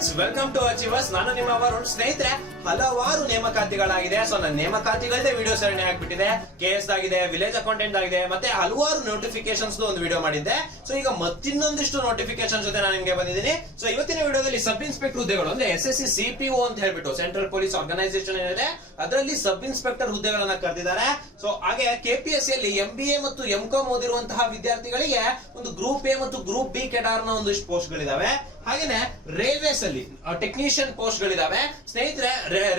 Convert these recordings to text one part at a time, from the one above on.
Friends welcome to achievers ನಾನು ನಿಮ್ಮ ವರುಣ್. ಸ್ನೇಹಿತರೆ, ಹಲವಾರು ನೇಮಕಾತಿಗಳಾಗಿದೆ. ಸೊ ನನ್ನ ನೇಮಕಾತಿಗಳದೇ ವಿಡಿಯೋ ಸರಣಿ ಆಗ್ಬಿಟ್ಟಿದೆ. ಕೆ ಎಸ್ ಆಗಿದೆ ವಿಲೇಜ್ ಅಕೌಂಟೆಂಟ್ ಆಗಿದೆ, ಮತ್ತೆ ಹಲವಾರು ನೋಟಿಫಿಕೇಶನ್ಸ್ ಒಂದು ವಿಡಿಯೋ ಮಾಡಿದ್ದೆ. ಸೊ ಈಗ ಮತ್ತಿನ್ನೊಂದಿಷ್ಟು ನೋಟಿಫಿಕೇಶನ್ ಜೊತೆ ನಾನು ನಿಮಗೆ ಬಂದಿದ್ದೀನಿ. ಸೊ ಇವತ್ತಿನ ವಿಡಿಯೋದಲ್ಲಿ ಸಬ್ ಇನ್ಸ್ಪೆಕ್ಟರ್ ಹುದ್ದೆಗಳು, ಅಂದ್ರೆ ಎಸ್ ಎಸ್ ಸಿ ಸಿ ಅಂತ ಹೇಳ್ಬಿಟ್ಟು ಸೆಂಟ್ರಲ್ ಪೊಲೀಸ್ ಆರ್ಗನೈಸೇಷನ್ ಏನಿದೆ, ಅದರಲ್ಲಿ ಸಬ್ ಇನ್ಸ್ಪೆಕ್ಟರ್ ಹುದ್ದೆಗಳನ್ನ ಕರೆದಿದ್ದಾರೆ. ಸೊ ಹಾಗೆ ಕೆಪಿಎಸ್ ಅಲ್ಲಿ ಎಂ ಬಿ ಎ ಮತ್ತು ಎಂ ಕಾಮ್ ಓದಿರುವಂತಹ ವಿದ್ಯಾರ್ಥಿಗಳಿಗೆ ಒಂದು ಗ್ರೂಪ್ ಎ ಮತ್ತು ಗ್ರೂಪ್ ಬಿ ಕೆಟಾರ್ನ ಒಂದಿಷ್ಟು ಪೋಸ್ಟ್ ಗಳಿದಾವೆ. ಹಾಗೇನೆ ರೈಲ್ವೇಸ್ ಅಲ್ಲಿ ಟೆಕ್ನಿಷಿಯನ್ ಪೋಸ್ಟ್ ಗಳಿದಾವೆ. ಸ್ನೇಹಿತರೆ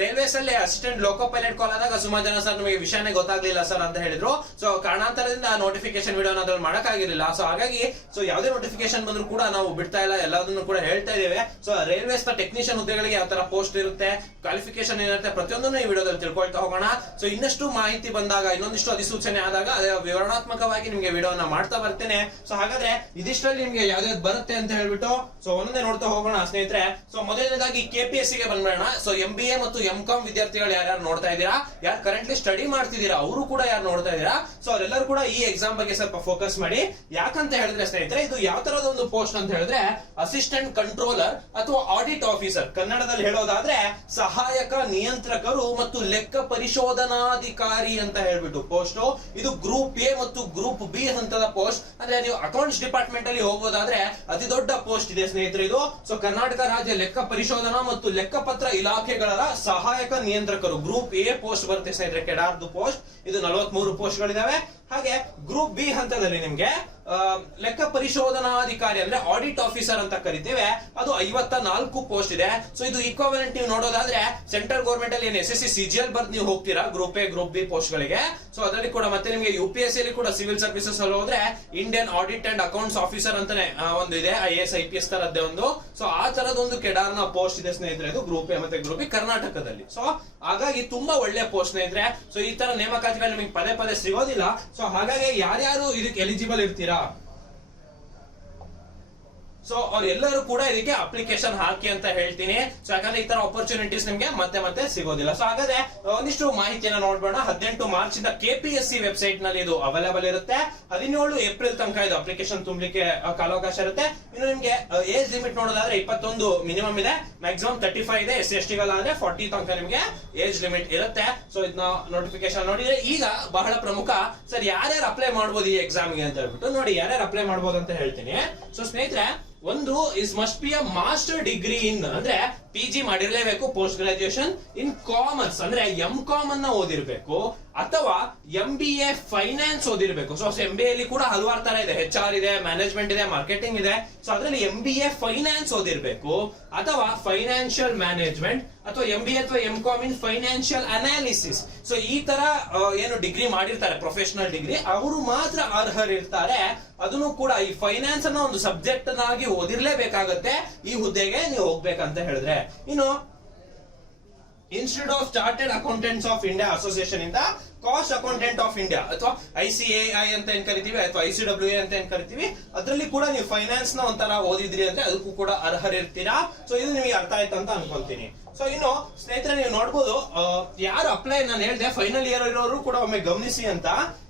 ರೈಲ್ವೇಸ್ ಅಲ್ಲಿ ಅಸಿಸ್ಟೆಂಟ್ ಲೋಕೋ ಪೈಲಟ್ ಕಾಲ್ ಆದಾಗ ಸುಮಾರು ಜನ ಸರ್ ನಮಗೆ ವಿಷಯನೇ ಗೊತ್ತಾಗ್ಲಿಲ್ಲ ಸರ್ ಅಂತ ಹೇಳಿದ್ರು. ಸೊ ಕಾರಣಾಂತರದಿಂದ ನೋಟಿಫಿಕೇಶನ್ ವಿಡಿಯೋ ಅದ್ರಲ್ಲಿ ಮಾಡಕ್ಕಾಗಿರ್ಲಿಲ್ಲ. ಸೊ ಹಾಗಾಗಿ ಸೊ ಯಾವುದೇ ನೋಟಿಫಿಕೇಶನ್ ಬಂದ್ರು ಕೂಡ ನಾವು ಬಿಡ್ತಾ ಇಲ್ಲ, ಎಲ್ಲದನ್ನು ಕೂಡ ಹೇಳ್ತಾ ಇದ್ದೇವೆ. ಸೊ ರೈಲ್ವೇಸ್ನ ಟೆಕ್ನಿಷಿಯನ್ ಹುದ್ದೆಗಳಿಗೆ ಯಾವ ತರ ಪೋಸ್ಟ್ ಇರುತ್ತೆ ಕ್ವಾಲಿಫಿಕೇಶನ್ ಏನಿರುತ್ತೆ ಪ್ರತಿಯೊಂದನ್ನು ಈ ವಿಡಿಯೋದಲ್ಲಿ ತಿಳ್ಕೊಳ್ತಾ ಹೋಗೋಣ. ಸೊ ಇನ್ನಷ್ಟು ಮಾಹಿತಿ ಬಂದಾಗ, ಇನ್ನೊಂದಿಷ್ಟು ಅಧಿಸೂಚನೆ ಆದಾಗ ವಿವರಣಾತ್ಮಕವಾಗಿ ನಿಮಗೆ ವಿಡಿಯೋನ ಮಾಡ್ತಾ ಬರ್ತೇನೆ. ಸೊ ಹಾಗಾದ್ರೆ ಇದಿಷ್ಟರಲ್ಲಿ ನಿಮ್ಗೆ ಯಾವ್ದು ಬರುತ್ತೆ ಅಂತ ಹೇಳ್ಬಿಟ್ಟು ಸೊ ನೋಡ್ತಾ ಹೋಗೋಣ ಸ್ನೇಹಿತರೆ. ಸೊ ಮೊದಲನೇದಾಗಿ ಕೆಪಿಎಸ್ಗೆ ಬಂದ್ಬಿಡೋಣ. ಸೊ ಎಂ ಬಿ ಎ ಮತ್ತು ಎಂ ಕಾಮ್ ವಿದ್ಯಾರ್ಥಿಗಳು ಯಾರ್ಯಾರು ನೋಡ್ತಾ ಇದ್ದೀರಾ? ಯಾರು ಕರೆಂಟ್ಲಿ ಸ್ಟಡಿ ಮಾಡ್ತಿದ್ದೀರಾ? ಅವರು ಕೂಡ ಯಾರು ನೋಡ್ತಾ ಇದ್ದೀರಾ? ಸೊ ಅವರೆಲ್ಲರೂ ಕೂಡ ಈ ಎಕ್ಸಾಮ್ ಬಗ್ಗೆ ಸ್ವಲ್ಪ ಫೋಕಸ್ ಮಾಡಿ. ಯಾಕಂತ ಹೇಳಿದ್ರೆ ಸ್ನೇಹಿತರೆ, ಇದು ಯಾವ ತರದ ಒಂದು ಪೋಸ್ಟ್ ಅಂತ ಹೇಳಿದ್ರೆ ಅಸಿಸ್ಟೆಂಟ್ ಕಂಟ್ರೋಲರ್ ಅಥವಾ ಆಡಿಟ್ ಆಫೀಸರ್ ಕನ್ನಡದಲ್ಲಿ ಹೇಳೋದಾದ್ರೆ, ಸಹಾಯಕ ನಿಯಂತ್ರಕರು ಮತ್ತು ಲೆಕ್ಕ ಪರಿಶೋಧನಾಧಿಕಾರಿ ಅಂತ ಹೇಳ್ಬಿಟ್ಟು ಪೋಸ್ಟ್ ಇದು ಗ್ರೂಪ್ ಎ ಮತ್ತು ಗ್ರೂಪ್ ಬಿ ಹಂತದ ಪೋಸ್ಟ್ ಅಂದ್ರೆ ನೀವು ಅಕೌಂಟ್ಸ್ ಡಿಪಾರ್ಟ್ಮೆಂಟ್ ಅಲ್ಲಿ ಹೋಗೋದಾದ್ರೆ, ಅತಿ ದೊಡ್ಡ ಪೋಸ್ಟ್ ಇದೆ ಸ್ನೇಹಿತರೆ. ಇದು ಸೊ ಕರ್ನಾಟಕ ರಾಜ್ಯ ಲೆಕ್ಕ ಪರಿಶೋಧನಾ ಮತ್ತು ಲೆಕ್ಕಪತ್ರ ಇಲಾಖೆಗಳ ಸಹಾಯಕ ನಿಯಂತ್ರಕರು ಗ್ರೂಪ್ ಎ ಪೋಸ್ಟ್ ಬರುತ್ತೆ ಸ್ನೇಹಿತರೆ ಕೆಡಾರ್ದು ಪೋಸ್ಟ್ ಇದು ನಲವತ್ಮೂರು ಪೋಸ್ಟ್ ಗಳಿದಾವೆ. ಹಾಗೆ ಗ್ರೂಪ್ ಬಿ ಹಂತದಲ್ಲಿ ನಿಮ್ಗೆ ಲೆಕ್ಕ ಪರಿಶೋಧನಾಧಿಕಾರಿ ಅಂದ್ರೆ ಆಡಿಟ್ ಆಫೀಸರ್ ಅಂತ ಕರಿತೇವೆ. ಅದು ಐವತ್ತ ನಾಲ್ಕು ಪೋಸ್ಟ್ ಇದೆ. ಸೊ ಇದು ಇಕ್ವಲೆಂಟ್ ನೀವು ನೋಡೋದಾದ್ರೆ ಸೆಂಟ್ರಲ್ ಗೌರ್ಮೆಂಟ್ ಅಲ್ಲಿ ಎಸ್ ಎಸ್ ಸಿ ಸಿಜಿಎಲ್ ಬರ್ದು ನೀವು ಹೋಗ್ತೀರಾ group A group B post ಗಳಿಗೆ. ಸೊ ಅದರಲ್ಲಿ ಕೂಡ ಮತ್ತೆ ನಿಮಗೆ ಯು ಪಿ ಎಸ್ ಅಲ್ಲಿ ಕೂಡ ಸಿವಿಲ್ ಸರ್ವಿಸಸ್ ಅಲ್ಲಿ ಹೋದ್ರೆ Indian audit and accounts officer ಅಂತಾನೆ ಒಂದು ಇದೆ I S I P S ತರದ್ದೇ ಒಂದು. ಸೊ ಆ ತರದ ಒಂದು ಕೆಡಾರ್ನ ಪೋಸ್ಟ್ ಇದೆ ಸ್ನೇಹಿತರೆ, ಇದು ಗ್ರೂಪ್ ಎ ಮತ್ತೆ ಗ್ರೂಪ್ ಬಿ ಕರ್ನಾಟಕದಲ್ಲಿ. ಸೊ ಹಾಗಾಗಿ ತುಂಬಾ ಒಳ್ಳೆ ಪೋಸ್ಟ್ ಸ್ನೇಹಿತರೆ. ಸೊ ಈ ತರ ನೇಮಕಾತಿಗಳು ನಿಮಗೆ ಪದೇ ಪದೇ ಸಿಗೋದಿಲ್ಲ. ಸೊ ಹಾಗಾಗಿ ಯಾರ್ಯಾರು ಇದಕ್ಕೆ ಎಲಿಜಿಬಲ್ ಇರ್ತೀರಾ ಸೊ ಅವ್ರೆಲ್ಲರೂ ಕೂಡ ಇದಕ್ಕೆ ಅಪ್ಲಿಕೇಶನ್ ಹಾಕಿ ಅಂತ ಹೇಳ್ತೀನಿ. ಸೊ ಯಾಕಂದ್ರೆ ಈ ತರ ಆಪರ್ಚುನಿಟೀಸ್ ನಿಮ್ಗೆ ಮತ್ತೆ ಮತ್ತೆ ಸಿಗೋದಿಲ್ಲ. ಸೊ ಹಾಗಾದ್ರೆ ಒಂದಿಷ್ಟು ಮಾಹಿತಿಯನ್ನ ನೋಡ್ಬೋಣ ಹದಿನೆಂಟು ಮಾರ್ಚ್ ಇಂದ ಕೆಪಿಎಸ್ಸಿ ವೆಬ್ಸೈಟ್ನಲ್ಲಿ ಇದು ಅವೈಲೇಬಲ್ ಇರುತ್ತೆ. ಹದಿನೇಳು ಏಪ್ರಿಲ್ ತನಕ ಇದು ಅಪ್ಲಿಕೇಶನ್ ತುಂಬಲಿಕ್ಕೆ ಕಾಲಾವಕಾಶ ಇರುತ್ತೆ. ಇನ್ನು ನಿಮ್ಗೆ ಲಿಮಿಟ್ ನೋಡೋದಾದ್ರೆ ಇಪ್ಪತ್ತೊಂದು ಮಿನಿಮಮ್ ಇದೆ ಮ್ಯಾಕ್ಸಿಮಮ್ ತರ್ಟಿ ಫೈವ್ ಇದೆ, ಎಸ್ ಎಸ್ ಟಿಗಳಾದ್ರೆ ಫಾರ್ಟಿ ತನಕ ನಿಮಗೆ ಏಜ್ ಲಿಮಿಟ್ ಇರುತ್ತೆ. ಸೊ ಇದನ್ನ ನೋಟಿಫಿಕೇಶನ್ ನೋಡಿದ್ರೆ ಈಗ ಬಹಳ ಪ್ರಮುಖ. ಸರ್, ಯಾರ್ಯಾರು ಅಪ್ಲೈ ಮಾಡ್ಬೋದು ಈ ಎಕ್ಸಾಮ್ಗೆ ಅಂತ ಹೇಳ್ಬಿಟ್ಟು ನೋಡಿ, ಯಾರ್ಯಾರು ಅಪ್ಲೈ ಮಾಡ್ಬೋದು ಅಂತ ಹೇಳ್ತೀನಿ. ಸೊ ಸ್ನೇಹಿತರೆ ಒಂದು is must be a master degree in ಅಂದ್ರೆ ಪಿ ಜಿ ಮಾಡಿರ್ಲೇಬೇಕು ಪೋಸ್ಟ್ ಗ್ರಾಜುಯೇಷನ್ ಇನ್ ಕಾಮರ್ಸ್ ಅಂದ್ರೆ ಎಂ ಕಾಮ್ ಅನ್ನ ಓದಿರ್ಬೇಕು, ಅಥವಾ ಎಂ ಬಿ ಎ ಫೈನಾನ್ಸ್ ಓದಿರ್ಬೇಕು. ಸೊ ಎಂ ಬಿ ಎಲ್ಲಿ ಕೂಡ ಹಲವಾರು ತರ ಇದೆ. ಎಚ್ ಆರ್ ಇದೆ ಮ್ಯಾನೇಜ್ಮೆಂಟ್ ಇದೆ ಮಾರ್ಕೆಟಿಂಗ್ ಇದೆ. ಸೊ ಅದ್ರಲ್ಲಿ ಎಂ ಬಿ ಎ ಫೈನಾನ್ಸ್ ಓದಿರ್ಬೇಕು, ಅಥವಾ ಫೈನಾನ್ಷಿಯಲ್ ಮ್ಯಾನೇಜ್ಮೆಂಟ್ ಅಥವಾ ಎಂ ಬಿ ಅಥವಾ M com in financial analysis so ಈ ತರ ಏನು ಡಿಗ್ರಿ ಮಾಡಿರ್ತಾರೆ ಪ್ರೊಫೆಷನಲ್ ಡಿಗ್ರಿ ಅವರು ಮಾತ್ರ ಅರ್ಹರಿರ್ತಾರೆ. ಅದನ್ನು ಕೂಡ ಈ ಫೈನಾನ್ಸ್ ಅನ್ನೋ ಒಂದು ಸಬ್ಜೆಕ್ಟ್ ಆಗಿ ಓದಿರ್ಲೇಬೇಕಾಗತ್ತೆ. ಈ ಹುದ್ದೆಗೆ ನೀವು ಹೋಗ್ಬೇಕಂತ ಹೇಳಿದ್ರೆ. ಇನ್ನು institute of chartered accountants of India association ಇಂದ ಕಾಸ್ಟ್ ಅಕೌಂಟೆಂಟ್ ಆಫ್ ಇಂಡಿಯಾ ಅಥವಾ ಐ ಸಿ ಎ ಐ ಅಂತ ಏನ್ ಕರಿತೀವಿ, ಅಥವಾ ಐ ಸಿ ಡಬ್ಲ್ಯೂ ಎ ಅಂತ ಏನ್ ಕರಿತೀವಿ, ಅದರಲ್ಲಿ ಕೂಡ ನೀವು ಫೈನಾನ್ಸ್ನ ಒಂಥರ ಓದಿದ್ರಿ ಅಂದ್ರೆ ಅದಕ್ಕೂ ಕೂಡ ಅರ್ಹರಿರ್ತೀರಾ? ಸೊ ಇದು ನಿಮಗೆ ಅರ್ಥ ಆಯ್ತು ಅಂತ ಅನ್ಕೊಂತೀನಿ ಸೊ ಇನ್ನು ಸ್ನೇಹಿತರೆ, ನೀವು ನೋಡ್ಬೋದು ಯಾರು ಅಪ್ಲೈ ನಾನು ಹೇಳಿದೆ ಫೈನಲ್ ಇಯರ್ ಇರೋರು ಕೂಡ ಒಮ್ಮೆ ಗಮನಿಸಿ ಅಂತ.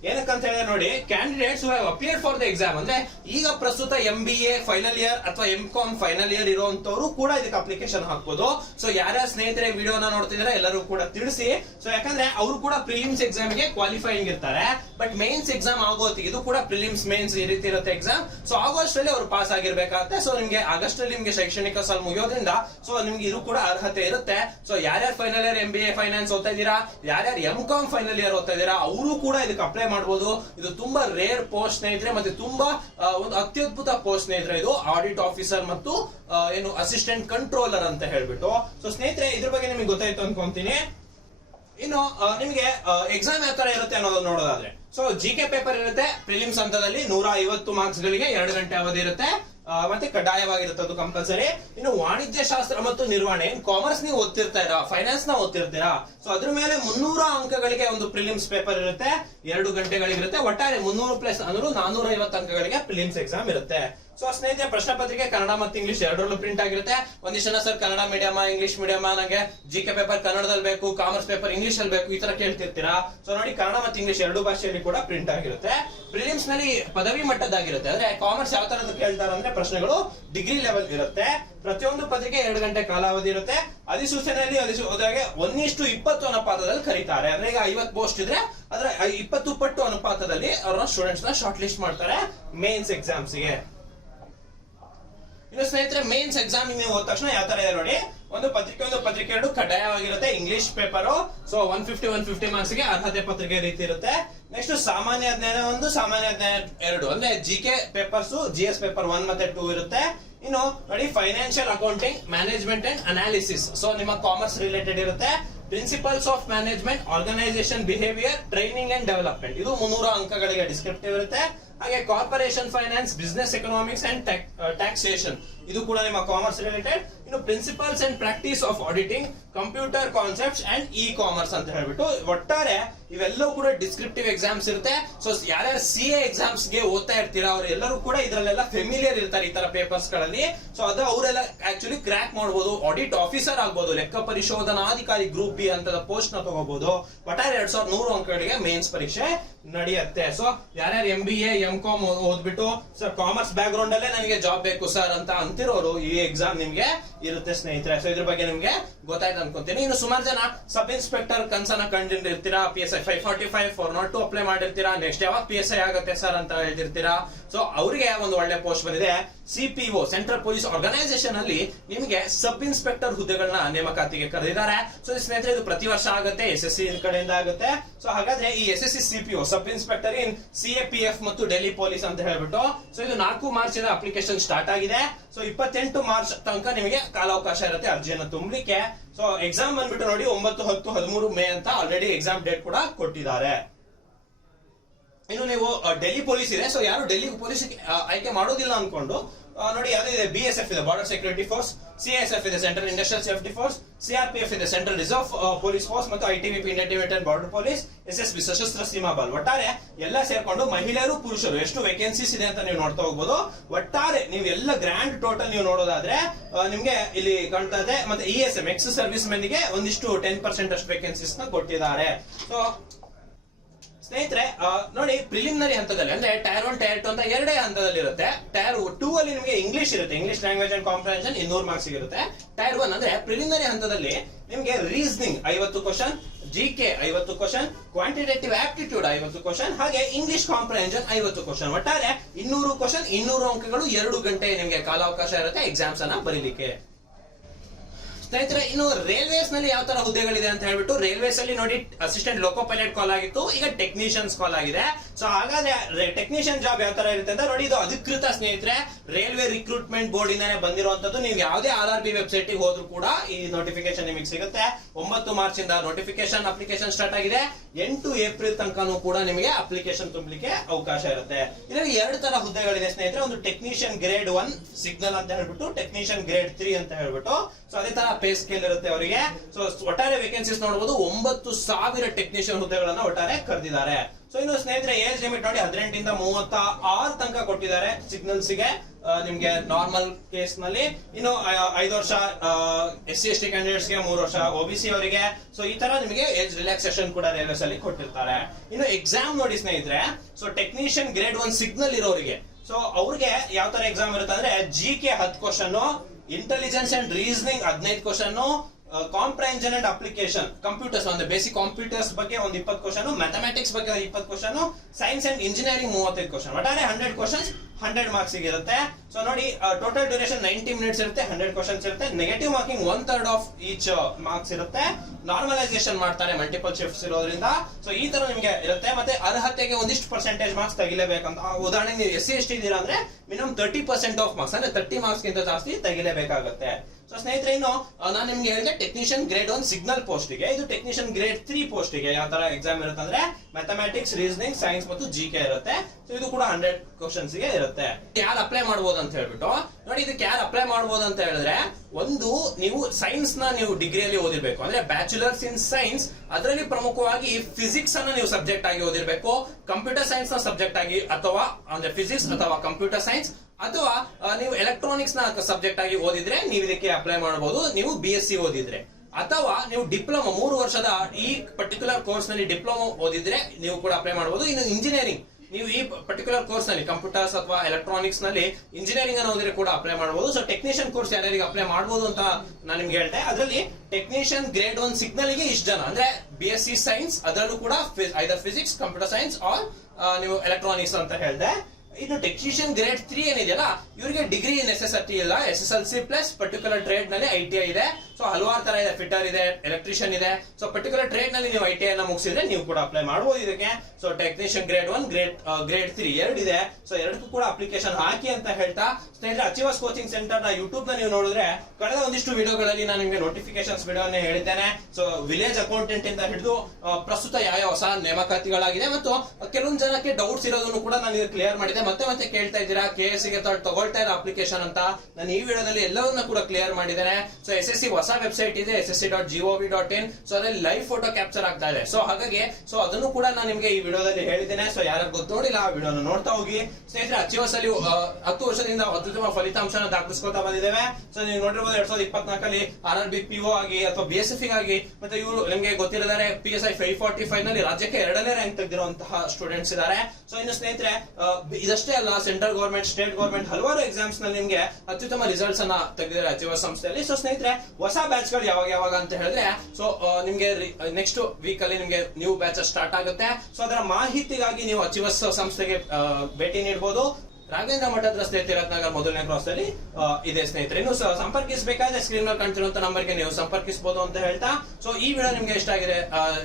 ಏನಕ್ಕಂತ ಹೇಳಿದ್ರೆ ನೋಡಿ candidates appear for the exam ಅಂದ್ರೆ ಈಗ ಪ್ರಸ್ತುತ M B A final year ಅಥವಾ ಎಂ ಕಾಮ್ ಫೈನಲ್ ಇಯರ್ ಇರುವಂತವರು ಕೂಡ ಇದಕ್ಕೆ ಅಪ್ಲಿಕೇಶನ್ ಹಾಕ್ಬೋದು. ಸೊ ಯಾರ್ಯಾರ ಸ್ನೇಹಿತರೆ ವಿಡಿಯೋನ ನೋಡ್ತಿದ್ರೆ, ಎಲ್ಲರೂ ಕೂಡ ತಿಳಿಸಿ. ಸೊ ಯಾಕಂದ್ರೆ ಅವರು ಕೂಡ ಪ್ರಿಲಿಮ್ಸ್ ಎಕ್ಸಾಮ್ಗೆ ಕ್ವಾಲಿಫೈಯಿಂಗ್ ಇರ್ತಾರೆ ಬಟ್ ಮೇನ್ಸ್ ಎಕ್ಸಾಮ್ ಆಗೋತ್ತಿಗೆ ಇದು ಕೂಡ ಪ್ರಿಲಿಮ್ಸ್ ಮೇನ್ಸ್ ಈ ರೀತಿ ಇರುತ್ತೆ ಎಕ್ಸಾಮ್ ಸೊ ಆಗಸ್ಟ್ ಅಲ್ಲಿ ಅವರು ಪಾಸ್ ಆಗಿರ್ಬೇಕಾಗತ್ತೆ. ಸೊ ನಿಮ್ಗೆ ಆಗಸ್ಟ್ ಅಲ್ಲಿ ನಿಮ್ಗೆ ಶೈಕ್ಷಣಿಕ ಸಾಲ ಮುಗಿಯೋದ್ರಿಂದ ಸೊ ನಿಮ್ಗೆ ಇದು ಕೂಡ ಅರ್ಹತೆ ಇರುತ್ತೆ. ಸೊ ಯಾರ್ಯಾರು final year M B A finance ಓದ್ತಾ ಇದ್ದೀರಾ? ಯಾರ್ಯಾರು ಎಂ ಕಾಮ್ ಫೈನಲ್ ಇಯರ್ ಓದ್ತಾ ಇದ್ದೀರಾ? ಅವರು ಕೂಡ ಇದಕ್ಕೆ ಅಪ್ಲೈ ಮಾಡಬಹುದು ಇದು ತುಂಬಾ ರೇರ್ ಪೋಸ್ಟ್ ಸ್ನೇಹಿತರೆ ಮತ್ತೆ ತುಂಬಾ ಒಂದು ಅತ್ಯದ್ಭುತ ಪೋಸ್ಟ್ ಸ್ನೇಹಿತರೆ ಇದು. ಆಡಿಟ್ ಆಫೀಸರ್ ಮತ್ತು ಏನು ಅಸಿಸ್ಟೆಂಟ್ ಕಂಟ್ರೋಲರ್ ಅಂತ ಹೇಳ್ಬಿಟ್ಟು. ಸೊ ಸ್ನೇಹಿತರೆ, ಇದ್ರ ಬಗ್ಗೆ ನಿಮಗೆ ಗೊತ್ತಾಯ್ತು ಅನ್ಕೊಂತೀನಿ. ಇನ್ನು ನಿಮಗೆ ಎಕ್ಸಾಮ್ ಯಾವ ತರ ಇರುತ್ತೆ ಅನ್ನೋದನ್ನ ನೋಡೋದಾದ್ರೆ. ಸೊ ಜಿ ಕೆ ಪೇಪರ್ ಇರುತ್ತೆ. ಪ್ರಿಲಿಮ್ಸ್ ಹಂತದಲ್ಲಿ ನೂರ ಐವತ್ತು ಮಾರ್ಕ್ಸ್ ಗಳಿಗೆ ಎರಡು ಗಂಟೆ ಅವಧಿ ಇರುತ್ತೆ. ಮತ್ತೆ ಕಡ್ಡಾಯವಾಗಿರುತ್ತೆ. ಅದು ಕಂಪಲ್ಸರಿ ಇನ್ನು ವಾಣಿಜ್ಯ ಶಾಸ್ತ್ರ ಮತ್ತು ನಿರ್ವಹಣೆ. ಕಾಮರ್ಸ್ ನೀವು ಓದ್ತಿರ್ತೀರಾ ಫೈನಾನ್ಸ್ನ ಓದ್ತಿರ್ತೀರಾ? ಸೊ ಅದ್ರ ಮೇಲೆ ಮುನ್ನೂರ ಅಂಕಗಳಿಗೆ ಒಂದು ಪ್ರಿಲಿಮ್ಸ್ ಪೇಪರ್ ಇರುತ್ತೆ. ಎರಡು ಗಂಟೆಗಳಿಗಿರುತ್ತೆ. ಒಟ್ಟಾರೆ ಮುನ್ನೂರು ಪ್ಲಸ್ ಅಂದ್ರೂ ನಾನೂರ ಅಂಕಗಳಿಗೆ ಪ್ರಿಲಿಮ್ಸ್ ಎಕ್ಸಾಮ್ ಇರುತ್ತೆ. ಸೊ ಸ್ನೇಹಿತರೆ, ಪ್ರಶ್ನೆ ಪತ್ರಿಕೆ ಕನ್ನಡ ಮತ್ತು ಇಂಗ್ಲಿಷ್ ಎರಡರಲ್ಲೂ ಪ್ರಿಂಟ್ ಆಗಿರುತ್ತೆ. ಒಂದಿಷ್ಟು ಜನ sir Kannada medium English medium ನಂಗೆ ಜಿ ಕೆ ಪೇಪರ್ ಕನ್ನಡದಲ್ಲಿ ಬೇಕು ಕಾಮರ್ಸ್ ಪೇಪರ್ ಇಂಗ್ಲಿಷ್ ಅಲ್ಲಿ ಬೇಕು, ಈ ತರ ಕೇಳ್ತಿರ್ತೀರಾ? ಸೊ ನೋಡಿ, ಕನ್ನಡ ಮತ್ತು ಇಂಗ್ಲಿಷ್ ಎರಡು ಭಾಷೆಯಲ್ಲಿ ಕೂಡ ಪ್ರಿಂಟ್ ಆಗಿರುತ್ತೆ. ಪ್ರಿಲಿಮ್ಸ್ನಲ್ಲಿ ಪದವಿ ಮಟ್ಟದಾಗಿರುತ್ತೆ ಅಂದ್ರೆ ಕಾಮರ್ಸ್ ಯಾವ ತರದ್ದು ಕೇಳ್ತಾರೆ ಅಂದ್ರೆ ಪ್ರಶ್ನೆಗಳು ಡಿಗ್ರಿ ಲೆವೆಲ್ ಇರುತ್ತೆ. ಪ್ರತಿಯೊಂದು ಪದಕ್ಕೆ ಎರಡು ಗಂಟೆ ಕಾಲಾವಧಿ ಇರುತ್ತೆ. ಅಧಿಸೂಚನೆಯಲ್ಲಿ ಅಧಿಸೂಚನೆಗೆ ಒಂದಿಷ್ಟು ಇಪ್ಪತ್ತು ಅನುಪಾತದಲ್ಲಿ ಕರೀತಾರೆ. ಅಂದ್ರೆ ಈಗ ಐವತ್ತು ಪೋಸ್ಟ್ ಇದ್ರೆ ಅದ್ರ ಇಪ್ಪತ್ತು ಪಟ್ಟು ಅನುಪಾತದಲ್ಲಿ ಅವರ ಸ್ಟೂಡೆಂಟ್ಸ್ನ ಶಾರ್ಟ್ ಲಿಸ್ಟ್ ಮಾಡ್ತಾರೆ ಮೇನ್ಸ್ ಎಕ್ಸಾಮ್ಸ್ಗೆ. ಇನ್ನು ಸ್ನೇಹಿತರೆ ಮೇನ್ಸ್ ಎಕ್ಸಾಮ್ ನೀವು ಹೋದ ತಕ್ಷಣ ಯಾವ ತರ ಇದೆ ನೋಡಿ? ಒಂದು ಪತ್ರಿಕೆ ಒಂದು ಪತ್ರಿಕೆ ಎರಡು ಕಡ್ಡಾಯವಾಗಿರುತ್ತೆ English paper so one fifty one fifty ಮಾರ್ಕ್ಸ್ಗೆ ಅರ್ಹತೆ ಪತ್ರಿಕೆ ರೀತಿ ಇರುತ್ತೆ. ನೆಕ್ಸ್ಟ್ ಸಾಮಾನ್ಯ ಅಧ್ಯಯನ ಒಂದು, ಸಾಮಾನ್ಯ ಅಧ್ಯಯನ ಎರಡು. ಅಂದ್ರೆ G K papers G S paper one ಮತ್ತೆ ಟೂ ಇರುತ್ತೆ. ಇನ್ನು ನೋಡಿ financial accounting management and analysis so ನಿಮ್ಮ ಕಾಮರ್ಸ್ ರಿಲೇಟೆಡ್ ಇರುತ್ತೆ. Principles of management organisation behaviour training and development ಇದು ಮುನ್ನೂರು ಅಂಕಗಳಿಗೆ ಡಿಸ್ಕ್ರಿಪ್ಟಿವ್ ಇರುತ್ತೆ. ಹಾಗೆ corporation finance business economics and taxation ಇದು ಕೂಡ ನಿಮ್ಮ ಕಾಮರ್ಸ್ ರಿಲೇಟೆಡ್ ಇನ್ನು principles and practice of auditing computer concepts and e commerce ಅಂತ ಹೇಳ್ಬಿಟ್ಟು ಒಟ್ಟಾರೆ ಇವೆಲ್ಲವೂ ಕೂಡ ಡಿಸ್ಕ್ರಿಪ್ಟಿವ್ ಎಕ್ಸಾಮ್ಸ್ ಇರುತ್ತೆ. ಸೊ ಯಾರ್ಯಾರು ಸಿ ಎ ಎಕ್ಸಾಮ್ಸ್ಗೆ ಓದ್ತಾ ಇರ್ತೀರಾ, ಅವ್ರು ಎಲ್ಲರೂ ಕೂಡ ಇದರಲ್ಲೆಲ್ಲ ಫೆಮಿಲಿಯರ್ ಇರ್ತಾರೆ ಈ ತರ ಪೇಪರ್ಸ್ಗಳಲ್ಲಿ. ಸೊ ಅದು ಅವರೆಲ್ಲ ಆಕ್ಚುಲಿ ಕ್ರ್ಯಾಕ್ ಮಾಡಬಹುದು ಆಡಿಟ್ ಆಫೀಸರ್ ಆಗ್ಬೋದು, ಲೆಕ್ಕ ಪರಿಶೋಧನಾಧಿಕಾರಿ ಗ್ರೂಪ್ ಬಿ ಅಂತದ ಪೋಸ್ಟ್ನ ತಗೋಬಹುದು ಒಟ್ಟಾರೆ ಎರಡ್ ಸಾವಿರದ ನೂರು ಅಂಕಗಳಿಗೆ ಮೇನ್ಸ್ ಪರೀಕ್ಷೆ ನಡೆಯುತ್ತೆ. ಸೊ ಯಾರ್ಯಾರು ಎಂ ಬಿ ಎ ಕಾಮ್ ಓದ್ಬಿಟ್ಟು ಸರ್ ಕಾಮರ್ಸ್ ಬ್ಯಾಕ್ ಗ್ರೌಂಡ್ ಅಲ್ಲೇ ನನಗೆ ಜಾಬ್ ಬೇಕು ಸರ್ ಅಂತ ಅಂತಿರೋರು ಈ ಎಕ್ಸಾಮ್ ನಿಮ್ಗೆ ಇರುತ್ತೆ, ಸ್ನೇಹಿತರೆ. ಸೊ ಇದ್ರ ಬಗ್ಗೆ ನಿಮ್ಗೆ ಗೊತ್ತಾಯ್ತು ಅನ್ಕೊಂತೀನಿ. ಇನ್ನು ಸುಮಾರು ಜನ ಸಬ್ ಇನ್ಸ್ಪೆಕ್ಟರ್ ಕನ್ಸನ್ನ ಕಂಡಿರ್ತೀರಾ? P S I five forty five four not to apply ಮಾಡಿರ್ತೀರಾ? Next ಯಾವಾಗ ಪಿ ಎಸ್ ಐ ಆಗುತ್ತೆ ಸರ್ ಅಂತ ಹೇಳ್ತಿರ್ತೀರಾ? ಸೊ ಅವರಿಗೆ ಒಂದು ಒಳ್ಳೆ ಪೋಸ್ಟ್ ಬಂದಿದೆ. C P O central police organisation ಅಲ್ಲಿ ನಿಮಗೆ ಸಬ್ ಇನ್ಸ್ಪೆಕ್ಟರ್ ಹುದ್ದೆಗಳನ್ನ ನೇಮಕಾತಿಗೆ ಕರೆದಿದ್ದಾರೆ. ಸೊ ಸ್ನೇಹಿತರೆ, ಇದು ಪ್ರತಿ ವರ್ಷ ಆಗುತ್ತೆ ಎಸ್ ಎಸ್ ಸಿ ಕಡೆಯಿಂದ ಆಗುತ್ತೆ. ಸೊ ಹಾಗಾದ್ರೆ ಈ S S C C P O sub inspector in C A P F ಮತ್ತು ಡೆಲ್ಲಿ ಪೊಲೀಸ್ ಅಂತ ಹೇಳ್ಬಿಟ್ಟು. ಸೊ ಇದು ನಾಲ್ಕು ಮಾರ್ಚ್ ಇಂದ ಅಪ್ಲಿಕೇಶನ್ ಸ್ಟಾರ್ಟ್ ಆಗಿದೆ. ಸೊ ಇಪ್ಪತ್ತೆಂಟು ಮಾರ್ಚ್ ತನಕ ನಿಮಗೆ ಕಾಲಾವಕಾಶ ಇರುತ್ತೆ ಅರ್ಜಿಯನ್ನು ತುಂಬಲಿಕ್ಕೆ. ಸೊ ಎಕ್ಸಾಮ್ ಬಂದ್ಬಿಟ್ಟು ನೋಡಿ ಒಂಬತ್ತು, ಹತ್ತು, ಹದಿಮೂರು ಮೇ ಅಂತ ಆಲ್ರೆಡಿ ಎಕ್ಸಾಮ್ ಡೇಟ್ ಕೂಡ ಕೊಟ್ಟಿದ್ದಾರೆ. ಇನ್ನು ನೀವು ಡೆಲ್ಲಿ ಪೊಲೀಸ್ ಇದೆ. ಸೊ ಯಾರು ಡೆಲ್ಲಿ ಪೊಲೀಸ್ ಆಯ್ಕೆ ಮಾಡೋದಿಲ್ಲ ಅನ್ಕೊಂಡು ನೋಡಿ ಯಾವ್ದು ಇದೆ ಬಿ ಎಸ್ ಎಫ್ ಇದೆ border security force C S F ಇದೆ central industrial safety force C R P F ಇದೆ ಸೆಂಟ್ರಲ್ ರಿಸರ್ವ್ ಪೊಲೀಸ್ ಫೋರ್ಸ್ ಮತ್ತು I T B P Tibetan border police S S B Sashastra Seema Bal. ಒಟ್ಟಾರೆ, ಎಲ್ಲ ಸೇರ್ಕೊಂಡು ಮಹಿಳೆಯರು, ಪುರುಷರು, ಎಷ್ಟು vacancies ಇದೆ ಅಂತ ನೀವು ನೋಡ್ತಾ ಹೋಗ್ಬೋದು. ಒಟ್ಟಾರೆ, ನೀವು ಎಲ್ಲ ಗ್ರ್ಯಾಂಡ್ ಟೋಟಲ್ ನೀವು ನೋಡೋದಾದ್ರೆ ನಿಮ್ಗೆ ಇಲ್ಲಿ ಕಾಣ್ತಾ ಇದೆ, ಮತ್ತೆ E S M ex service ಮೆನ್ಗೆ ಒಂದಿಷ್ಟು ಟೆನ್ ಪರ್ಸೆಂಟ್ ಅಷ್ಟು ವೇಕೆನ್ಸೀಸ್ನ ಕೊಟ್ಟಿದ್ದಾರೆ. ಸೊ ಸ್ನೇಹಿತರೆ ನೋಡಿ ಪ್ರಿಲಿಮಿನರಿ ಹಂತದಲ್ಲಿ, ಅಂದ್ರೆ ಟೈರ್ ಒನ್ ಟೈರ್ ಟು ಅಂತ ಎರಡೇ ಹಂತದಲ್ಲಿ ಇರುತ್ತೆ ಟೈರ್ ಟೂ ಅಲ್ಲಿ ನಿಮಗೆ ಇಂಗ್ಲಿಷ್ ಇರುತ್ತೆ. ಇಂಗ್ಲಿಷ್ ಲ್ಯಾಂಗ್ವೇಜ್ ಅಂಡ್ ಕಾಂಪ್ರಹೆನ್ಷನ್ ಇನ್ನೂರು ಮಾರ್ಕ್ಸ್ ಇರುತ್ತೆ ಟೈರ್ ಒನ್ ಅಂದ್ರೆ ಪ್ರಿಲಿಮಿನರಿ ಹಂತದಲ್ಲಿ ನಿಮಗೆ ರೀಸನಿಂಗ್ ಐವತ್ತು ಕ್ವಶನ್ ಜಿ ಕೆ ಐವತ್ತು ಕ್ವಶನ್ ಕ್ವಾಂಟಿಟೇಟಿವ್ ಆಪ್ಟಿಟ್ಯೂಡ್ ಐವತ್ತು ಕ್ವಶನ್ ಹಾಗೆ ಇಂಗ್ಲಿಷ್ ಕಾಂಪ್ರಹೆನ್ಷನ್ ಐವತ್ತು ಕ್ವಶನ್ ಒಟ್ಟಾರೆ ಇನ್ನೂರು ಕ್ವಶನ್ ಇನ್ನೂರು ಅಂಕಗಳು ಎರಡು ಗಂಟೆ ನಿಮಗೆ ಕಾಲಾವಕಾಶ ಇರುತ್ತೆ ಎಕ್ಸಾಮ್ಸ್ ಅನ್ನ ಬರೀಲಿಕ್ಕೆ. ಸ್ನೇಹಿತರೆ, ಇನ್ನು ರೈಲ್ವೇಸ್ನಲ್ಲಿ ಯಾವ ತರ ಹುದ್ದೆಗಳಿದೆ ಅಂತ ಹೇಳ್ಬಿಟ್ಟು ರೈಲ್ವೇಸ್ ಅಲ್ಲಿ ನೋಡಿ ಅಸಿಸ್ಟೆಂಟ್ ಲೋಕೋ ಪೈಲಟ್ ಕಾಲ್ ಆಗಿತ್ತು, ಈಗ ಟೆಕ್ನಿಷಿಯನ್ಸ್ ಕಾಲ್ ಆಗಿದೆ. ಸೊ ಹಾಗಾದ್ರೆ ಟೆಕ್ನಿಷಿಯನ್ ಜಾಬ್ ಯಾವ ತರ ಇರುತ್ತೆ ಅಂತ ನೋಡಿ, ಇದು ಅಧಿಕೃತ ಸ್ನೇಹಿತರೆ ರೈಲ್ವೆ ರಿಕ್ರೂಟ್ಮೆಂಟ್ ಬೋರ್ಡ್ ಇಂದಾನೆ ಬಂದಿರುವಂತದ್ದು ನೀವು ಯಾವುದೇ ಆರ್ ಆರ್ ಬಿ ವೆಬ್ಸೈಟ್ ಹೋದ್ರು ಕೂಡ ಈ ನೋಟಿಫಿಕೇಶನ್ ನಿಮಗೆ ಸಿಗುತ್ತೆ. ಒಂಬತ್ತು ಮಾರ್ಚ್ ಇಂದ ನೋಟಿಫಿಕೇಶನ್ ಅಪ್ಲಿಕೇಶನ್ ಸ್ಟಾರ್ಟ್ ಆಗಿದೆ. ಎಂಟು ಏಪ್ರಿಲ್ ತನಕನೂ ಕೂಡ ನಿಮಗೆ ಅಪ್ಲಿಕೇಶನ್ ತುಂಬಲಿಕ್ಕೆ ಅವಕಾಶ ಇರುತ್ತೆ. ಇದರಲ್ಲಿ ಎರಡು ತರ ಹುದ್ದೆಗಳಿದೆ ಸ್ನೇಹಿತರೆ. ಒಂದು ಟೆಕ್ನಿಷಿಯನ್ ಗ್ರೇಡ್ ಒನ್ ಸಿಗ್ನಲ್ ಅಂತ ಹೇಳ್ಬಿಟ್ಟು ಟೆಕ್ನಿಷಿಯನ್ ಗ್ರೇಡ್ ತ್ರೀ ಅಂತ ಹೇಳ್ಬಿಟ್ಟು. ಸೊ ಅದೇ ತರ ಪೇ ಸ್ಕೇಲ್ ಇರುತ್ತೆ ಅವರಿಗೆ. ಸೊ ಒಟ್ಟಾರೆ ವೇಕೆನ್ಸಿಸ್ ನೋಡಬಹುದು ಒಂಬತ್ತು ಸಾವಿರ ಟೆಕ್ನಿಷಿಯನ್ ಹುದ್ದೆಗಳನ್ನ ಒಟ್ಟಾರೆ ಕರೆದಿದ್ದಾರೆ. ಸೊ ಇನ್ನು ಸ್ನೇಹಿತರೆ ಏಜ್ ಲಿಮಿಟ್ ನೋಡಿ, ಹದಿನೆಂಟಿಂದ ಮೂವತ್ತ ಆರು ತನಕ ಕೊಟ್ಟಿದ್ದಾರೆ ಸಿಗ್ನಲ್ಸ್ಗೆ ನಿಮ್ಗೆ ನಾರ್ಮಲ್ ಕೇಸ್ನಲ್ಲಿ. ಇನ್ನು ಐದು ವರ್ಷ ಎಸ್ ಸಿ ಎಸ್ ಟಿ ಕ್ಯಾಂಡಿಡೇಟ್ಸ್ಗೆ, ಮೂರು ವರ್ಷ ಒಬಿಸಿ ಅವರಿಗೆ. ಸೊ ಈ ತರ ನಿಮಗೆ ಏಜ್ ರಿಲ್ಯಾಕ್ಸೇಷನ್ ಕೂಡ ರೈಲ್ವೇಸ್ ಅಲ್ಲಿ ಕೊಟ್ಟಿರ್ತಾರೆ. ಇನ್ನು ಎಕ್ಸಾಮ್ ನೋಡಿ ಸ್ನೇಹಿತರೆ so technician grade one signal ಇರೋರಿಗೆ. ಸೊ ಅವ್ರಿಗೆ ಯಾವ ತರ ಎಕ್ಸಾಮ್ ಇರುತ್ತೆ ಅಂದ್ರೆ ಜಿ ಕೆ ಹತ್ತು ಕ್ವಶನ್ ಇಂಟೆಲಿಜೆನ್ಸ್ ಅಂಡ್ ರೀಸನಿಂಗ್ ಹದಿನೈದು question comprehension and application computers ಒಂದು ಬೇಸಿಕ್ ಕಂಪ್ಯೂಟರ್ಸ್ ಬಗ್ಗೆ ಒಂದು ಇಪ್ಪತ್ತು ಕ್ವಶನ್ ಮ್ಯಾಥಮೆಟಿಕ್ಸ್ ಬಗ್ಗೆ ಇಪ್ಪತ್ತು ಕ್ವಶನ್ ಸೈನ್ಸ್ ಅಂಡ್ ಇಂಜಿನಿಯರಿಂಗ್ ಮೂವತ್ತೈದು ಕ್ವಶನ್ ಒಟ್ಟಾರೆ ಹಂಡ್ರೆಡ್ ಕ್ವಶನ್ಸ್ ಹಂಡ್ರೆಡ್ ಮಾರ್ಕ್ಸ್ ಇರುತ್ತೆ ಸೊ ನೋಡಿ ಟೋಟಲ್ ಡ್ಯೂರೇಷನ್ ನೈಂಟಿ ಮಿನಿಟ್ಸ್ ಇರುತ್ತೆ ಹಂಡ್ರೆಡ್ ಕ್ವಶನ್ಸ್ ಇರುತ್ತೆ. Negative marking one third of each marks ಇರುತ್ತೆ. ನಾರ್ಮಲೈಸೇಷನ್ ಮಾಡ್ತಾರೆ ಮಲ್ಟಿಪಲ್ ಶಿಫ್ಟ್ಸ್ ಇರೋದ್ರಿಂದ. ಸೊ ಈ ತರ ನಿಮಗೆ ಇರುತ್ತೆ. ಮತ್ತೆ ಅರ್ಹತೆಗೆ ಒಂದಿಷ್ಟು ಪರ್ಸೆಂಟೇಜ್ ಮಾರ್ಕ್ಸ್ ತೆಗಿಲೇಬೇಕಂತ ಉದಾಹರಣೆಗೆ ನೀವು ಎಸ್ ಸಿ ಎಸ್ ಟಿ ಇದ್ದೀರಾ ಅಂದ್ರೆ minimum thirty percent of marks ಅಂದ್ರೆ ತರ್ಟಿ ಮಾರ್ಕ್ಸ್ ಗಿಂತ ಜಾಸ್ತಿ ತೆಗಿಲೇಬೇಕಾಗುತ್ತೆ. ಸೊ ಸ್ನೇಹಿತರೆ, ಇನ್ನು ನಾನು ನಿಮ್ಗೆ ಹೇಳಿದೆ ಟೆಕ್ನಿಷಿಯನ್ ಗ್ರೇಡ್ ಒನ್ ಸಿಗ್ನಲ್ ಪೋಸ್ಟ್ಗೆ ಇದು ಟೆಕ್ನಿಷಿಯನ್ ಗ್ರೇಡ್ ತ್ರೀ ಪೋಸ್ಟ್ಗೆ ಯಾವ ತರ ಎಕ್ಸಾಮ್ ಇರುತ್ತೆ ಅಂದ್ರೆ ಮ್ಯಾಥಮೆಟಿಕ್ಸ್ ರೀಸನಿಂಗ್ ಸೈನ್ಸ್ ಮತ್ತು ಜಿ ಕೆ ಇರುತ್ತೆ. ಸೊ ಇದು ಕೂಡ ಹಂಡ್ರೆಡ್ ಕ್ವಶನ್ಸ್ಗೆ ಇರುತ್ತೆ. ಯಾರು ಅಪ್ಲೈ ಮಾಡ್ಬೋದು ಅಂತ ಹೇಳ್ಬಿಟ್ಟು, ನೋಡಿ ಇದಕ್ಕೆ ಯಾರು ಅಪ್ಲೈ ಮಾಡ್ಬೋದು ಅಂತ ಹೇಳಿದ್ರೆ, ಒಂದು ನೀವು ಸೈನ್ಸ್ನ ನೀವು ಡಿಗ್ರಿಯಲ್ಲಿ ಓದಿರ್ಬೇಕು. ಅಂದ್ರೆ ಬ್ಯಾಚುಲರ್ಸ್ ಇನ್ ಸೈನ್ಸ್ ಅದರಲ್ಲಿ ಪ್ರಮುಖವಾಗಿ ಫಿಸಿಕ್ಸ್ ಅನ್ನ ನೀವು ಸಬ್ಜೆಕ್ಟ್ ಆಗಿ ಓದಿರ್ಬೇಕು. ಕಂಪ್ಯೂಟರ್ ಸೈನ್ಸ್ನ ಸಬ್ಜೆಕ್ಟ್ ಆಗಿ, ಅಥವಾ ಅಂದ್ರೆ ಫಿಸಿಕ್ಸ್ ಅಥವಾ ಕಂಪ್ಯೂಟರ್ ಸೈನ್ಸ್ ಅಥವಾ ನೀವು ಎಲೆಕ್ಟ್ರಾನಿಕ್ಸ್ನ ಸಬ್ಜೆಕ್ಟ್ ಆಗಿ ಓದಿದ್ರೆ ನೀವು ಇದಕ್ಕೆ ಅಪ್ಲೈ ಮಾಡಬಹುದು. ನೀವು ಬಿ ಎಸ್ ಸಿ ಓದಿದ್ರೆ. ಅಥವಾ ನೀವು ಡಿಪ್ಲೊಮಾ ಮೂರು ವರ್ಷದ ಈ ಪರ್ಟಿಕ್ಯುಲರ್ ಕೋರ್ಸ್ನಲ್ಲಿ ಡಿಪ್ಲೊಮಾ ಓದಿದ್ರೆ ನೀವು ಕೂಡ ಅಪ್ಲೈ ಮಾಡಬಹುದು. ಇನ್ನು ಇಂಜಿನಿಯರಿಂಗ್ ನೀವು ಈ ಪರ್ಟಿಕ್ಯುಲರ್ ಕೋರ್ಸ್ನಲ್ಲಿ ಕಂಪ್ಯೂಟರ್ಸ್ ಅಥವಾ ಎಲೆಕ್ಟ್ರಾನಿಕ್ಸ್ನಲ್ಲಿ ಇಂಜಿನಿಯರಿಂಗ್ ಅನ್ನು ಓದಿದ್ರೆ ಕೂಡ ಅಪ್ಲೈ ಮಾಡಬಹುದು. ಸೊ ಟೆಕ್ನಿಷಿಯನ್ ಕೋರ್ಸ್ ಯಾರ್ಯಾರಿಗೆ ಅಪ್ಲೈ ಮಾಡಬಹುದು ಅಂತ ನಾನು ನಿಮ್ಗೆ ಹೇಳ್ತೆ ಅದರಲ್ಲಿ ಟೆಕ್ನಿಷಿಯನ್ ಗ್ರೇಡ್ ಒನ್ ಸಿಗ್ನಲ್ಗೆ ಇಷ್ಟು ಜನ. ಅಂದ್ರೆ ಬಿ ಎಸ್ ಸಿ ಸೈನ್ಸ್ ಅದರಲ್ಲೂ ಕೂಡ either physics computer science or ನೀವು ಎಲೆಕ್ಟ್ರಾನಿಕ್ಸ್ ಅಂತ ಹೇಳ್ದೆ. ಇನ್ನು ಟೆಕ್ನಿಷಿಯನ್ ಗ್ರೇಡ್ ತ್ರೀ ಏನಿದೆಯಲ್ಲ, ಇವರಿಗೆ ಡಿಗ್ರಿ ನೆಸೆಸಿಟಿ ಇಲ್ಲ S S L C plus particular ಟ್ರೇಡ್ನಲ್ಲಿ I T I ಇದೆ. ಸೊ ಹಲವಾರು ತರ ಇದೆ ಫಿಟರ್ ಇದೆ ಎಲೆಕ್ಟ್ರಿಷಿಯನ್ ಇದೆ. ಸೊ ಪರ್ಟಿಕ್ಯುಲರ್ ಟ್ರೇಡ್ನಲ್ಲಿ ನೀವು ಐ ಟಿ ಐ ಮುಗಿಸಿದ್ರೆ ನೀವು ಕೂಡ ಅಪ್ಲೈ ಮಾಡಬಹುದು ಇದಕ್ಕೆ. So technician grade one grade grade three ಎರಡು ಇದೆ. ಸೊ ಎರಡಕ್ಕೂ ಕೂಡ ಅಪ್ಲಿಕೇಶನ್ ಹಾಕಿ ಅಂತ ಹೇಳ್ತಾ, ಸ್ನೇಹಿತರೆ ಅಚಿವಸ್ ಕೋಚಿಂಗ್ ಸೆಂಟರ್ನ ಯೂಟ್ಯೂಬ್ನ ನೀವು ನೋಡಿದ್ರೆ ಕಳೆದ ಒಂದಿಷ್ಟು ವಿಡಿಯೋಗಳಲ್ಲಿ ನಾನು ನಿಮಗೆ ನೋಟಿಫಿಕೇಶನ್ಸ್ ವಿಡಿಯೋನ ಹೇಳಿದ್ದೇನೆ. ಸೊ ವಿಲೇಜ್ ಅಕೌಂಟೆಂಟ್ ಇಂದ ಹಿಡಿದು ಪ್ರಸ್ತುತ ಯಾವ ಯಾವ ಹೊಸ ನೇಮಕಾತಿಗಳಾಗಿದೆ ಮತ್ತು ಕೆಲವೊಂದು ಜನಕ್ಕೆ ಡೌಟ್ಸ್ ಇರೋದನ್ನು ಕೂಡ ನಾನು ಕ್ಲಿಯರ್ ಮಾಡಿದೆ ಮತ್ತೆ ಮತ್ತೆ ಕೇಳ್ತಾ ಇದ್ದೀರಾ? ಕೆ ಎಸ್ಗೆ ತಗೊಳ್ತಾ ಇರೋ ಅಪ್ಲಿಕೇಶನ್ ಅಂತ. ನಾನು ಈ ವಿಡಿಯೋದಲ್ಲಿ ಎಲ್ಲವನ್ನ ಕೂಡ ಕ್ಲಿಯರ್ ಮಾಡಿದ್ದೇನೆ. ಸೊ ಎಸ್ ಎಸ್ ಸಿ ಹೊಸ ವೆಬ್ಸೈಟ್ ಇದೆ S S C dot dot in so ಅಲ್ಲಿ ಲೈವ್ ಫೋಟೋ ಕ್ಯಾಪ್ಚರ್ ಆಗ್ತಾ ಇದೆ. ಸೊ ಹಾಗಾಗಿ ಸೊ ಅದನ್ನು ಕೂಡ ನಾನು ನಿಮಗೆ ಈ ವಿಡಿಯೋದಲ್ಲಿ ಹೇಳಿದ್ದೇನೆ. ಸೊ ಯಾರು ಗೊತ್ತೋಡಿಲ್ಲ, ಆ ವಿಡಿಯೋನ ನೋಡ್ತಾ ಹೋಗಿ. ಸ್ನೇಹಿತರೆ ಅಚ್ಚಿ ವರ್ಷದಲ್ಲಿ ಹತ್ತು ವರ್ಷದಿಂದ ಅತ್ಯುತ್ತಮ ಫಲಿತಾಂಶನ ದಾಖಲಿಸ್ಕೊತಾ ಬಂದಿದ್ದೇವೆ. ಸೊ ನೀವು ನೋಡಿರ್ಬೋದು ಎರಡ್ ಸಾವಿರದ ಇಪ್ಪತ್ನಾಲ್ಕಲ್ಲಿ R R B P O ಆಗಿ ಅಥವಾ ಬಿ ಎಸ್ ಎಫ್ ಆಗಿ, ಮತ್ತೆ ಇವರು ನಿಮಗೆ ಗೊತ್ತಿರದಾರೆ P S I five forty ಫೈವ್ನಲ್ಲಿ ರಾಜ್ಯಕ್ಕೆ ಎರಡನೇ ರ್ಯಾಂಕ್ ತೆಗೆದಿರುವಂತಹ ಸ್ಟೂಡೆಂಟ್ಸ್ ಇದ್ದಾರೆ. ಸೊ ಇನ್ನು ಸ್ನೇಹಿತರೆ ಇದಷ್ಟೇ ಅಲ್ಲ ಸೆಂಟ್ರಲ್ ಗೌರ್ಮೆಂಟ್ ಸ್ಟೇಟ್ ಗೌರ್ಮೆಂಟ್ ಹಲವಾರು ಎಕ್ಸಾಮ್ಸ್ನಲ್ಲಿ ನಿಮಗೆ ಅತ್ಯುತ್ತಮ ರಿಸಲ್ಟ್ಸ್ ಅನ್ನ ತೆಗೆದಿದ್ದಾರೆ ಅಚಿವ ಸಂಸ್ಥೆಯಲ್ಲಿ. ಸೊ ಸ್ನೇಹಿತರೆ, ಹೊಸ ಬ್ಯಾಚ್ಗಳು ಯಾವಾಗ ಯಾವಾಗ ಅಂತ ಹೇಳಿದ್ರೆ ಸೊ ನಿಮ್ಗೆ ನೆಕ್ಸ್ಟ್ ವೀಕ್ ಅಲ್ಲಿ ನಿಮ್ಗೆ ನ್ಯೂ ಬ್ಯಾಚ್ ಸ್ಟಾರ್ಟ್ ಆಗುತ್ತೆ. ಸೊ ಅದರ ಮಾಹಿತಿಗಾಗಿ ನೀವು ಅಚಿವಸ್ ಸಂಸ್ಥೆಗೆ ಭೇಟಿ ನೀಡಬಹುದು ರಾಘವೇಂದ್ರ ಮಠದ ರಸ್ತೆ ತಿರತ್ನಗರ್ ಮೊದಲನೇ ಕ್ರಾಸ್ ಅಲ್ಲಿ ಇದೆ ಸ್ನೇಹಿತರೆ. ಇನ್ನು ಸಂಪರ್ಕಿಸಬೇಕಾದ್ರೆ ಸ್ಕ್ರೀನ್ ಮೇಲೆ ಕಾಣ್ತಿರುವಂತ ನಂಬರ್ಗೆ ನೀವು ಸಂಪರ್ಕಿಸಬಹುದು ಅಂತ ಹೇಳ್ತಾ. ಸೊ ಈ ವಿಡಿಯೋ ನಿಮ್ಗೆ ಇಷ್ಟ ಆಗಿದೆ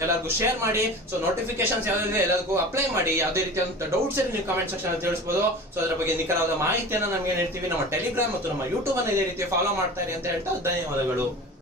ಎಲ್ಲರಿಗೂ ಶೇರ್ ಮಾಡಿ. ಸೊ ನೋಟಿಫಿಕೇಶನ್ಸ್ ಯಾವ್ದಿದೆ ಎಲ್ಲರಿಗೂ ಅಪ್ಲೈ ಮಾಡಿ. ಯಾವುದೇ ರೀತಿಯಾದಂತ ಡೌಟ್ಸ್ ಇದ್ರೆ ನೀವು ಕಮೆಂಟ್ ಸೆಕ್ಷನ್ ಅಲ್ಲಿ ತಿಳಿಸಬಹುದು ಸೊ ಅದರ ಬಗ್ಗೆ ನಿಖರವಾದ ಮಾಹಿತಿಯನ್ನು ನಮಗೆ ನೀಡ್ತೀವಿ. ನಮ್ಮ ಟೆಲಿಗ್ರಾಮ್ ಮತ್ತು ನಮ್ಮ ಯೂಟ್ಯೂಬ್ ಅನ್ನು ಇದೇ ರೀತಿ ಫಾಲೋ ಮಾಡ್ತಾ ಇರಿ ಅಂತ ಹೇಳ್ತಾ ಧನ್ಯವಾದಗಳು.